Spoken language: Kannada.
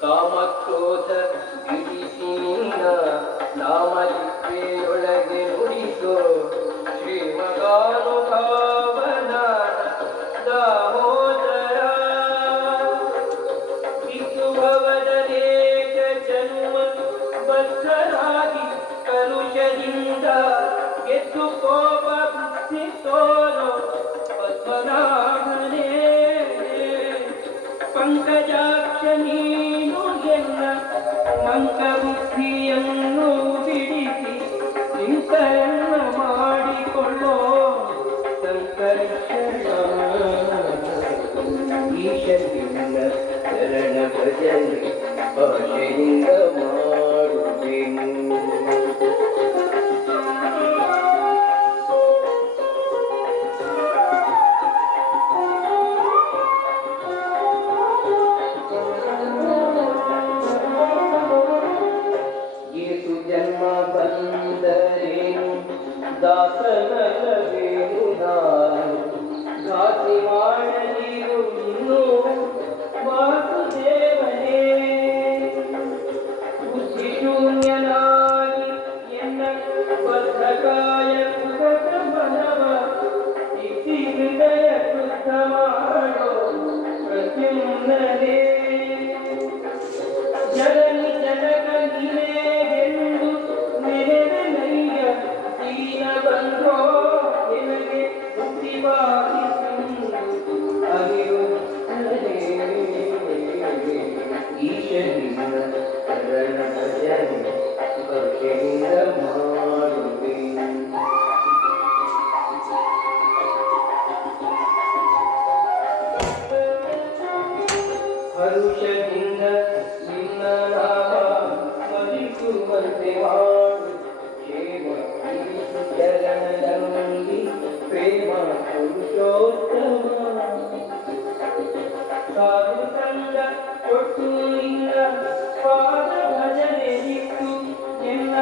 ಕಾಮಕ್ರೋಧ ಬಿಡಿಸಿನಿಂದ ನಾಮಜಿತ್ವೆಯೊಳಗೆ ನುಡಿಸೋ ಶ್ರೀಮಗಾನುಭಾವನ ದಾಮೋದರ ಇದ್ದು ಭವದನೇಕ ಜನ್ಮ ಬದ್ಧರಾಗಿ ಕಲುಷದಿಂದ ಎದ್ದು ಕೋಪ ಬುದ್ಧಿ ತೋರೋ ಪದ್ಮನಾಭನೇ ಪಂಕಜಾಕ್ಷ ನೀನು ಎಲ್ಲ ಮಂಕಬುದ್ಧಿಯನ್ನು ಬಿಡಿಸಿ ಚಿಂತನ ಮಾಡಿಕೊಳ್ಳೋ ಸಂಕರ್ಷಣ ಈಶನಿಂದ ಶರಣ ಭಜನೆ ಭಾಷೆಯಿಂದ ಮಾಡುವೆನು. ಜನ್ಮ ಬಂದರೇನು ದಾಸನಲ್ಲವೇನು ನಾನು ಘಾಸಿ ಮಾಡಲಿರು ಇನ್ನು ವಾಸುದೇವನೇ ಬುದ್ಧಿಶೂನ್ಯನಾಗಿ ಎನ್ನ ಬದ್ಧಕಾಯ ಕುಗತ ಮನವ ಇತಿ ಹೃದಯ ಶುದ್ಧ ಮಾಡೋ ಪ್ರತ್ಯುಮ್ನನೇ ಜಗನಿ ಜನಕ ನೀನೇ ಬಂಧೋ ನಿನಗೆ ಬುದ್ಧಿವಾದಿಸು ಅನಿರುದ್ಧನೇ ಈಶನಿಂದ ಶರಣ ಭಜನೆ ಭಕ್ತಿಯಿಂದ ಮಾಡುವೆ. ಹರುಷದಿಂದ ನಿನ್ನ ನಾಮ ಸ್ಮರಿಸುವಂತೆ ಮಾಡು ಚರಣದಲ್ಲಿ ಪ್ರೇಮ ಪುರುಷೋತ್ತಮ ಸಾಧು ಸಂಗ ಕೊಟ್ಟು ನಿನ್ನ ಪಾದ ಭಜನೆ ಇಟ್ಟು ಎಲ್ಲ